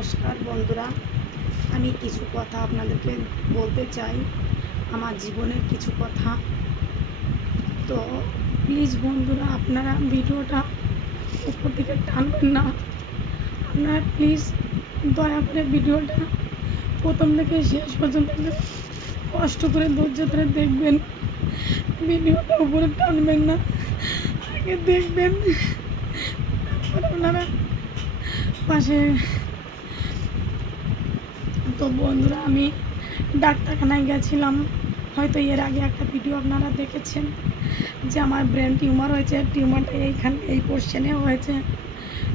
নমস্কার বন্ধুরা, আমি কিছু কথা আপনাদেরকে বলতে চাই, আমার জীবনের কিছু কথা। তো প্লিজ বন্ধুরা, আপনারা ভিডিওটা উপর দিকে টানবেন না। আপনারা প্লিজ দয়া করে ভিডিওটা প্রথম থেকে শেষ পর্যন্ত কষ্ট করে ধৈর্য ধরে দেখবেন। ভিডিওটা উপরে টানবেন না, আগে দেখবেন, তারপরে আপনারা পাশে। তো বন্ধুরা, আমি ডাক্তারখানায় গেছিলাম, হয়তো এর আগে একটা ভিডিও আপনারা দেখেছেন যে আমার ব্রেন টিউমার হয়েছে। টিউমারটা এই পোর্শনে হয়েছে।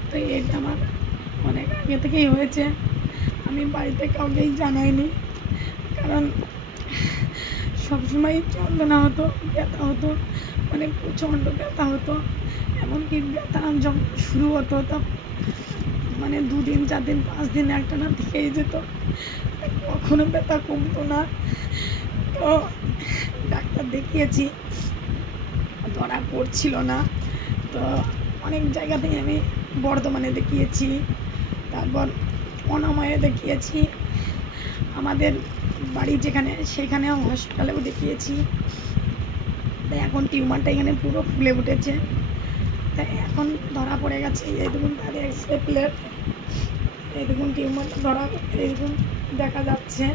তো এটা আমার অনেক আগে থেকেই হয়েছে, আমি বাড়িতে কাউকেই জানাইনি, কারণ সবসময় যন্ত্রণা হতো, ব্যথা হতো, মানে প্রচণ্ড ব্যথা হতো। এমনকি ব্যথা যখন শুরু হতো তা মানে 2 দিন 4 দিন 5 দিন একটানা থেকেই যেত, কখনো ব্যথা কমতো না। তো ডাক্তার দেখিয়েছি, ধরা পড়ছিল না। তো অনেক জায়গা থেকে আমি বর্ধমানে দেখিয়েছি, তারপর অনাময়ে দেখিয়েছি, আমাদের বাড়ি যেখানে সেখানেও হসপিটালেও দেখিয়েছি। তাই এখন টিউমারটা এখানে পুরো ফুলে উঠেছে। তাই এখন ধরা পড়ে গেছে। এই দেখুন তার এক্সরে প্লেট, এই দেখুন টিউমারটা ধরা, এই দেখুন দেখা যাচ্ছে,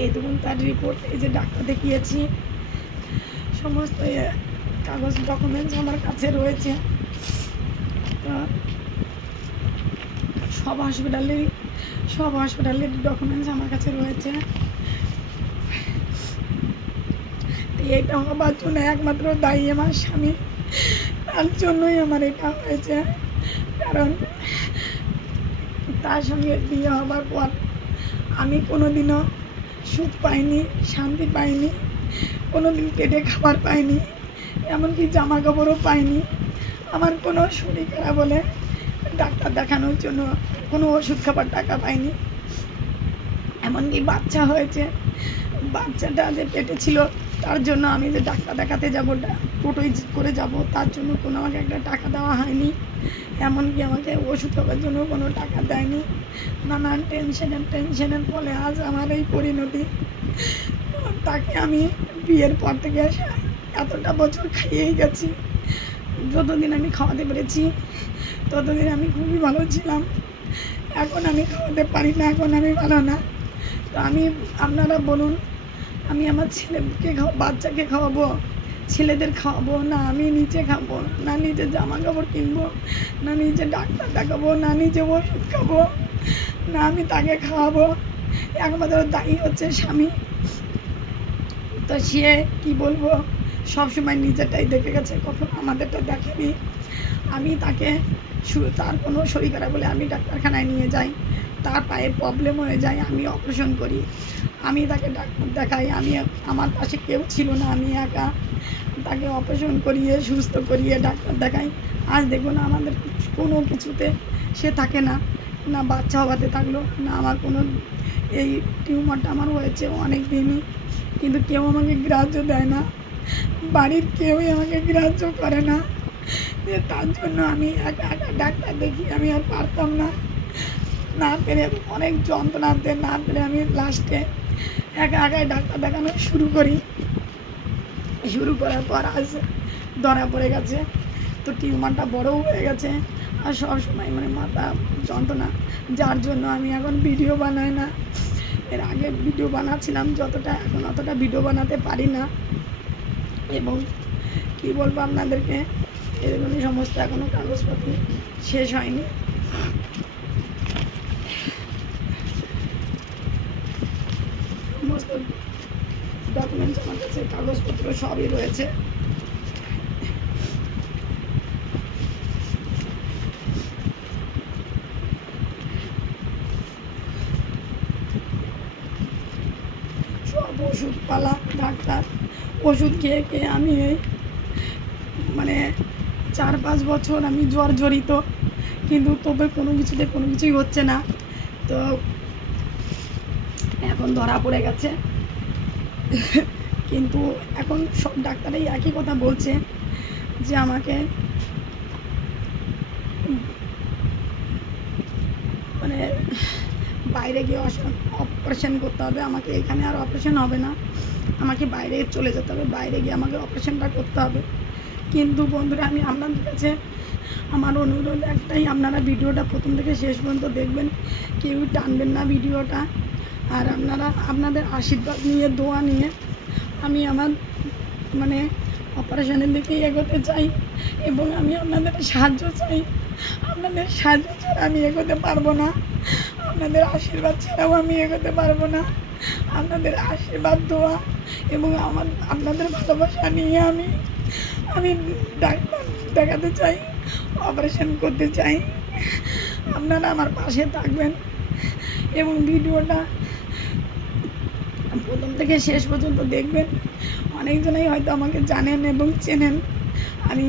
এই দেখুন তার রিপোর্ট। এই যে ডাক্তার দেখিয়েছি, সমস্ত কাগজ ডকুমেন্টস আমার কাছে রয়েছে। সব হসপিটালের ডকুমেন্টস আমার কাছে রয়েছে। এটা হবার জন্য একমাত্র দায়ী আমার স্বামী, তার জন্যই আমার এটা হয়েছে। কারণ তার সঙ্গে বিয়ে হবার পর আমি কোনোদিনও সুখ পাইনি, শান্তি পাইনি, কোনোদিন পেটে খাবার পাইনি, এমনকি জামা কাপড়ও পাইনি। আমার কোনো শরীর খারাপ হলে ডাক্তার দেখানোর জন্য কোনো ওষুধ খাবার টাকা পাইনি। এমনকি বাচ্চা হয়েছে, বাচ্চাটা যে পেটে ছিল তার জন্য আমি যে ডাক্তার দেখাতে যাবো, টোটোয় করে যাব, তার জন্য কোনো আমাকে একটা টাকা দেওয়া হয়নি। এমনকি আমাকে ওষুধ খাবার জন্য কোনো টাকা দেয়নি। নানান টেনশনের ফলে আজ আমার এই পরিণতি। তাকে আমি বিয়ের পর থেকে এতটা বছর খাইয়েই গেছি, যতদিন আমি খাওয়াতে পেরেছি ততদিন আমি খুবই ভালো ছিলাম। এখন আমি খাওয়াতে পারি না, এখন আমি ভালো না। তো আপনারা বলুন, আমি আমার ছেলেকে বাচ্চাকে খাওয়াবো, ছেলেদের খাওয়াবো না, আমি নিজে খাবো না, নিজে জামা কাপড় কিনবো না, নিজে ডাক্তার দেখাবো না, নিজে ওষুধ খাবো না, আমি তাকে খাওয়াবো? একমাত্র দায়ী হচ্ছে স্বামী। তো সে কি বলবো, সবসময় নিজেরটাই দেখে গেছে, কখনো আমাদেরটা দেখেনি। আমি তাকে তার কোনো শরীর খারাপ বলে আমি ডাক্তারখানায় নিয়ে যাই, তার পায়ে প্রবলেম হয়ে যায়, আমি অপারেশন করি, আমি তাকে ডাক্তার দেখাই। আমার পাশে কেউ ছিল না, আমি একা তাকে অপারেশন করিয়ে সুস্থ করিয়ে ডাক্তার দেখাই। আজ দেখুন আমাদের কোনো কিছুতে সে থাকে না, না বাচ্চা হওয়াতে থাকলো, না আমার কোনো এই টিউমারটা আমার হয়েছে অনেক দিনই, কিন্তু কেউ আমাকে গ্রাহ্য দেয় না, বাড়ির কেউই আমাকে গ্রাহ্য করে না। যে তার জন্য আমি একা ডাক্তার দেখি, আমি আর পারতাম না পেরে অনেক যন্ত্রণাতে না পেরে আমি লাস্টে একাই ডাক্তার দেখানো শুরু করার পর আজ ধরা পড়ে গেছে। তো টিউমারটা বড়ও হয়ে গেছে, আর সবসময় মানে মাথা যন্ত্রণা, যার জন্য আমি এখন ভিডিও বানাই না। এর আগে ভিডিও বানাচ্ছিলাম যতটা, এখন অতটা ভিডিও বানাতে পারি না। এবং কি বলবো আপনাদেরকে, এরকমই সমস্ত এখনও কাগজপত্র শেষ হয়নি। সমস্ত ডকুমেন্টস আমার কাছে, কাগজপত্র সবই রয়েছে। সব ওষুধপালা, ডাক্তার ওষুধ খেয়ে আমি এই মানে 4-5 বছর আমি জর্জরিত, কিন্তু তবে কোনো কিছুই হচ্ছে না। তো এখন ধরা পড়ে গেছে, কিন্তু এখন সব ডাক্তারই একই কথা বলছে যে আমাকে মানে বাইরে গিয়ে অপারেশন করতে হবে আমাকে। এখানে আর অপারেশন হবে না, আমাকে বাইরে চলে যেতে হবে, বাইরে গিয়ে আমাকে অপারেশনটা করতে হবে। কিন্তু বন্ধুরা আমি আপনাদের কাছে আমার অনুরোধ একটাই, আপনারা ভিডিওটা প্রথম থেকে শেষ পর্যন্ত দেখবেন, কেউ টানবেন না ভিডিওটা। আর আপনারা আপনাদের আশীর্বাদ নিয়ে, দোয়া নিয়ে আমি আমার মানে অপারেশনের দিকেই এগোতে চাই এবং আমি আপনাদের সাহায্য চাই। আপনাদের সাহায্য ছাড়া আমি এগোতে পারবো না, আপনাদের আশীর্বাদ ছাড়াও আমি এগোতে পারবো না। আপনাদের আশীর্বাদ, দোয়া এবং আপনাদের ভালোবাসা নিয়ে আমি ডাক্তার দেখাতে চাই, অপারেশন করতে চাই। আপনারা আমার পাশে থাকবেন এবং ভিডিওটা প্রথম থেকে শেষ পর্যন্ত দেখবেন। অনেকজনাই হয়তো আমাকে জানেন এবং চেনেন। আমি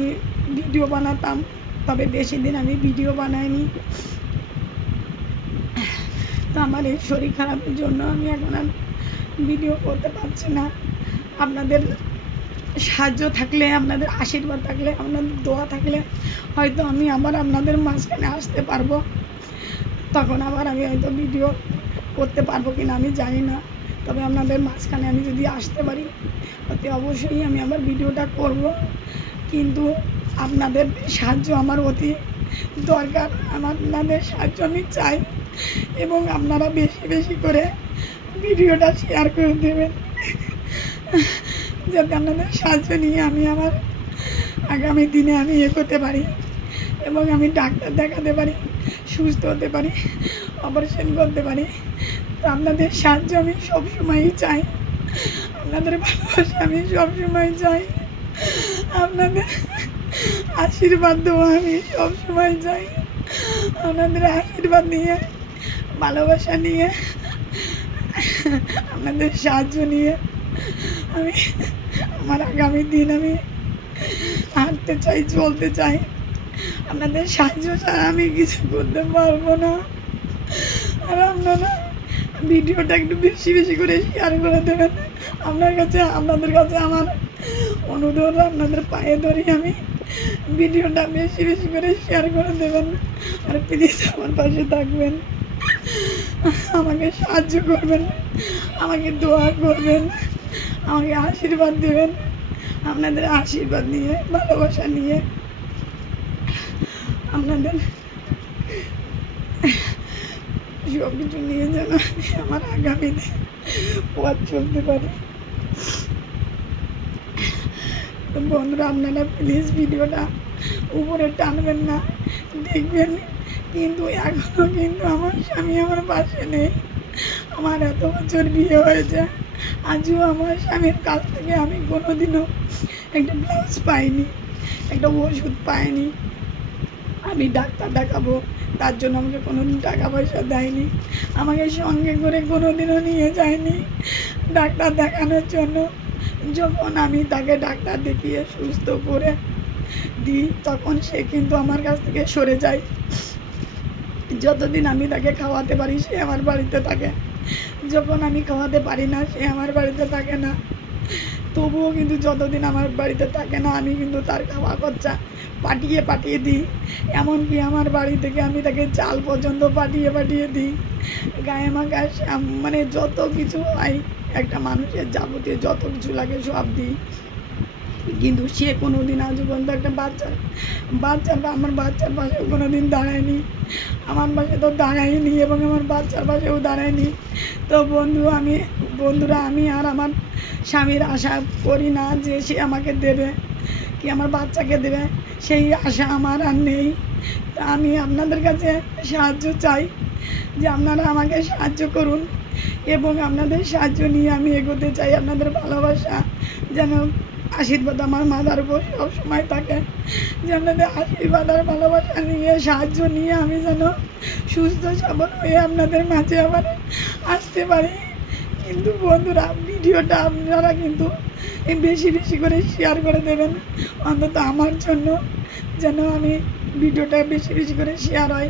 ভিডিও বানাতাম, তবে বেশি দিন আমি ভিডিও বানাইনি। তো আমার এই শরীর খারাপের জন্য আমি এখন আর ভিডিও করতে পারছি না। আপনাদের সাহায্য থাকলে, আপনাদের আশীর্বাদ থাকলে, আপনাদের দোয়া থাকলে হয়তো আমি আবার আপনাদের মাঝখানে আসতে পারবো। তখন আবার আমি হয়তো ভিডিও করতে পারবো কিনা আমি জানি না, তবে আপনাদের মাঝখানে আমি যদি আসতে পারি তাতে অবশ্যই আমি আবার ভিডিওটা করব। কিন্তু আপনাদের সাহায্য আমার অতি দরকার, আপনাদের সাহায্য আমি চাই এবং আপনারা বেশি বেশি করে ভিডিওটা শেয়ার করে দেবেন, যাতে আপনাদের সাহায্য নিয়ে আমি আমার আগামী দিনে আমি এগোতে পারি এবং আমি ডাক্তার দেখাতে পারি, সুস্থ হতে পারি, অপারেশন করতে পারি। তো আপনাদের সাহায্য আমি সবসময়ই চাই, আপনাদের ভালোবাসা আমি সবসময় চাই, আপনাদের আশীর্বাদ দেওয়া আমি সবসময় চাই। আপনাদের আশীর্বাদ নিয়ে, ভালোবাসা নিয়ে, আপনাদের সাহায্য নিয়ে আমি আমার আগামী দিন আমি হাঁটতে চাই, চলতে চাই। আপনাদের সাহায্য ছাড়া আমি কিছু করতে পারবো না। আর আপনারা ভিডিওটা একটু বেশি বেশি করে শেয়ার করে দেবেন। আপনাদের কাছে আমার অনুরোধ, আপনাদের পায়ে ধরি আমি, ভিডিওটা বেশি বেশি করে শেয়ার করে দেবেন। আর প্লিজ আমার পাশে থাকবেন, আমাকে সাহায্য করবেন, আমাকে দোয়া করবেন, আমাকে আশীর্বাদ দেবেন। আপনাদের আশীর্বাদ নিয়ে, ভালোবাসা নিয়ে, আপনাদের সব কিছু নিয়ে যেন আমার আগামী দিন পথ চলতে পারে। তো বন্ধুরা আপনারা প্লিজ ভিডিওটা উপরে টানবেন না, দেখবেন। কিন্তু এখনও কিন্তু আমার স্বামী আমার পাশে নেই। আমার এত বছর বিয়ে হয়েছে, আজও আমার স্বামীর কাছ থেকে আমি কোনোদিনও একটা ব্লাউজ পাইনি, একটা ওষুধ পাইনি। আমি ডাক্তার দেখাবো তার জন্য আমাকে কোনোদিন টাকা পয়সা দেয়নি, আমাকে সঙ্গে করে কোনোদিনও নিয়ে যায়নি ডাক্তার দেখানোর জন্য। যখন আমি তাকে ডাক্তার দেখিয়ে সুস্থ করে দিই তখন সে কিন্তু আমার কাছ থেকে সরে যায়। যতদিন আমি তাকে খাওয়াতে পারি সে আমার বাড়িতে থাকে, যখন আমি খাওয়াতে পারি না সে আমার বাড়িতে থাকে না। তবুও কিন্তু যতদিন আমার বাড়িতে থাকে না আমি কিন্তু তার খাওয়া খরচা পাঠিয়ে দিই। এমনকি আমার বাড়ি থেকে আমি তাকে চাল পর্যন্ত পাঠিয়ে দিই, গায়ে মাখা মানে যত কিছু হয় একটা মানুষের যাবতীয় যত কিছু লাগে সব দিই। কিন্তু সে কোনো দিন আজ পর্যন্ত একটা আমার বাচ্চার পাশেও কোনো দিন দাঁড়ায়নি, আমার পাশে তো দাঁড়ায়নি এবং আমার বাচ্চার পাশেও দাঁড়ায়নি। তো বন্ধুরা আমি আর আমার স্বামীর আশা করি না যে সে আমাকে দেবে কি আমার বাচ্চাকে দেবে, সেই আশা আমার আর নেই। তা আমি আপনাদের কাছে সাহায্য চাই যে আপনারা আমাকে সাহায্য করুন এবং আপনাদের সাহায্য নিয়ে আমি এগোতে চাই। আপনাদের ভালোবাসা যেন, আশীর্বাদ আমার মাথার উপর সবসময় থাকে, যে আপনাদের আশীর্বাদ আর ভালোবাসা নিয়ে, সাহায্য নিয়ে আমি যেন সুস্থ সবল হয়ে আপনাদের মাঝে আবার আসতে পারি। কিন্তু বন্ধুরা ভিডিওটা আপনারা কিন্তু বেশি বেশি করে শেয়ার করে দেবেন, অন্তত আমার জন্য, যেন আমি ভিডিওটা বেশি বেশি করে শেয়ার হয়,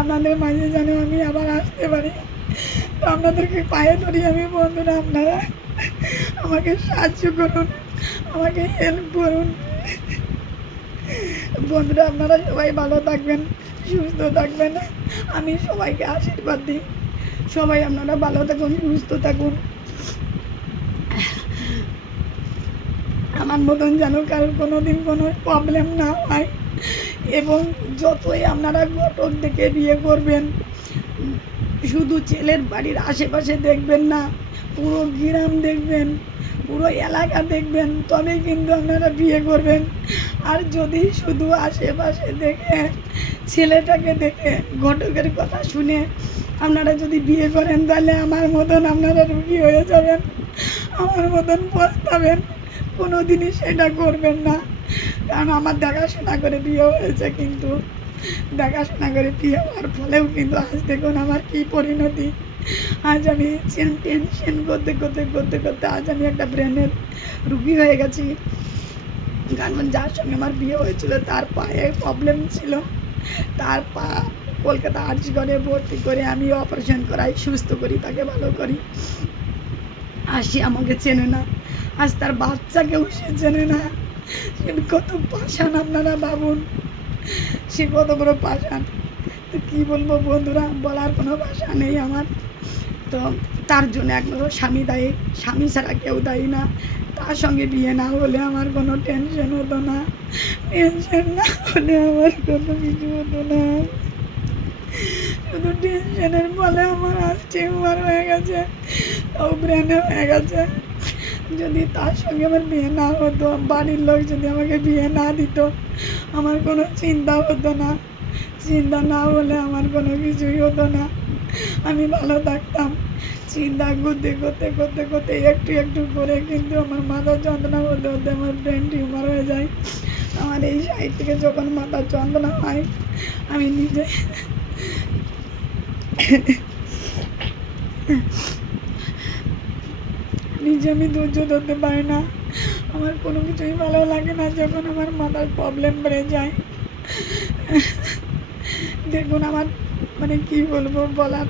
আপনাদের মাঝে যেন আমি আবার আসতে পারি। তো আপনাদেরকে পায়ে ধরি আমি বন্ধুরা, আপনারা আমাকে সাহায্য করুন, আমাকে হেল্প করুন। বন্ধুরা, আপনারা সবাই ভালো থাকবেন, সুস্থ থাকবেন। আমি সবাইকে আশীর্বাদ দিই, সবাই আপনারা ভালো থাকুন, সুস্থ থাকুন। আমার মতন যেন কারোর কোনোদিন কোনো প্রবলেম না হয়। এবং যতই আপনারা ঘটক দেখে বিয়ে করবেন, শুধু ছেলের বাড়ির আশেপাশে দেখবেন না, পুরো গ্রাম দেখবেন, পুরো এলাকা দেখবেন, তবে কিন্তু আপনারা বিয়ে করবেন। আর যদি শুধু আশেপাশে দেখে, ছেলেটাকে দেখে, ঘটকের কথা শুনে আপনারা যদি বিয়ে করেন, তাহলে আমার মতন আপনারা রুগী হয়ে যাবেন, আমার মতন পস্তাবেন। কোনো দিনই সেটা করবেন না। কারণ আমার দেখাশোনা করে বিয়ে হয়েছে, কিন্তু দেখাশোনা করে বিয়ে হওয়ার ফলেও কিন্তু আজ দেখুন আমার কী পরিণতি। আজ আমি টেনশন করতে করতে করতে করতে আজ আমি একটা ব্রেনের রুগী হয়ে গেছি। কারণ যার সঙ্গে আমার বিয়ে হয়েছিল তার পায়ে প্রবলেম ছিল, তার পা কলকাতা আরজিকরে ভর্তি করে আমি অপারেশন করাই, সুস্থ করি, তাকে ভালো করি। আর সে আমাকে চেনে না, আজ তার বাচ্চাকেও সে চেনে না। সে কত পাষাণ, আপনারা ভাবুন সে কত বড় পাষাণ। তো কী বলবো বন্ধুরা, বলার কোনো ভাষা নেই আমার। তো তার জন্য একমাত্র স্বামী দায়ী, স্বামী ছাড়া কেউ দায়ী না। তার সঙ্গে বিয়ে না হলে আমার কোনো টেনশন হতো না, টেনশন না হলে আমার কোনো কিছু হতো না। শুধু টেনশনের ফলে আমার আজ টিউমার হয়ে গেছে, তাও ব্রেনে হয়ে গেছে। যদি তার সঙ্গে আমার বিয়ে না হতো, বাড়ির লোক যদি আমাকে বিয়ে না দিত, আমার কোনো চিন্তা হতো না। চিন্তা না হলে আমার কোনো কিছুই হতো না, আমি ভালো থাকতাম। চিন্তা করতে করতে করতে করতে একটু একটু করে কিন্তু আমার মাথা যন্ত্রণা হতে হতে আমার ব্রেন টিউমার হয়ে যায়। আমার এই সাইড থেকে যখন মাথা যন্ত্রণা হয়, আমি নিজে আমি ধৈর্য ধরতে পারি না। আমার কোনো কিছুই ভালো লাগে না যখন আমার মাথার প্রবলেম বেড়ে যায়। দেখুন আমার মানে কি বলবো, বলার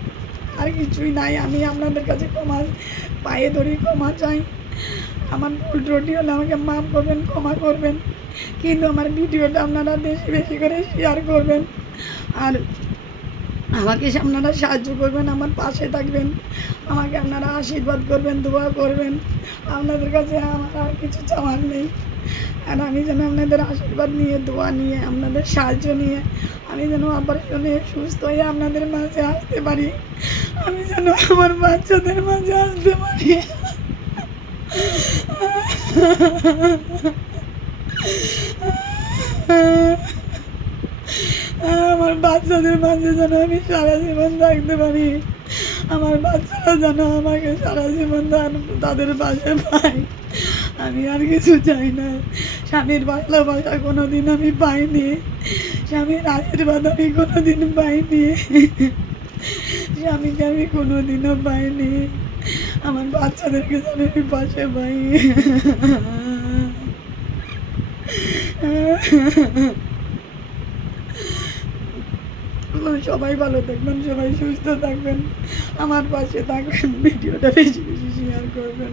আর কিছুই নাই। আমি আপনাদের কাছে ক্ষমা পায়ে ধরি, ক্ষমা চাই। আমার ভুল ত্রুটি হলে আমাকে মাফ করবেন, ক্ষমা করবেন। কিন্তু আমার ভিডিওটা আপনারা বেশি বেশি করে শেয়ার করবেন, আর আমাকে আপনারা সাহায্য করবেন, আমার পাশে থাকবেন, আমাকে আপনারা আশীর্বাদ করবেন, দোয়া করবেন। আপনাদের কাছে আমার আর কিছু চাওয়ার নেই। আর আমি যেন আপনাদের আশীর্বাদ নিয়ে, দোয়া নিয়ে, আপনাদের সাহায্য নিয়ে আমি যেন অপারেশনে সুস্থ হয়ে আপনাদের মাঝে আসতে পারি, আমি যেন আমার বাচ্চাদের মাঝে আসতে পারি। আমার বাচ্চাদের মাঝে যেন আমি সারা জীবন থাকতে পারি, আমার বাচ্চারা যেন আমাকে সারা জীবন তাদের পাশে পায়। আমি আর কিছু চাই না। স্বামীর ভালোবাসা কোনোদিন আমি পাইনি, স্বামীর আশীর্বাদ আমি কোনোদিন পাইনি, স্বামীকে আমি কোনোদিনও পাইনি। আমার বাচ্চাদেরকে যেন আমি পাশে পাই। সবাই ভালো থাকবেন, সবাই সুস্থ থাকবেন, আমার পাশে থাকবেন, ভিডিওটা বেশি বেশি শেয়ার করবেন।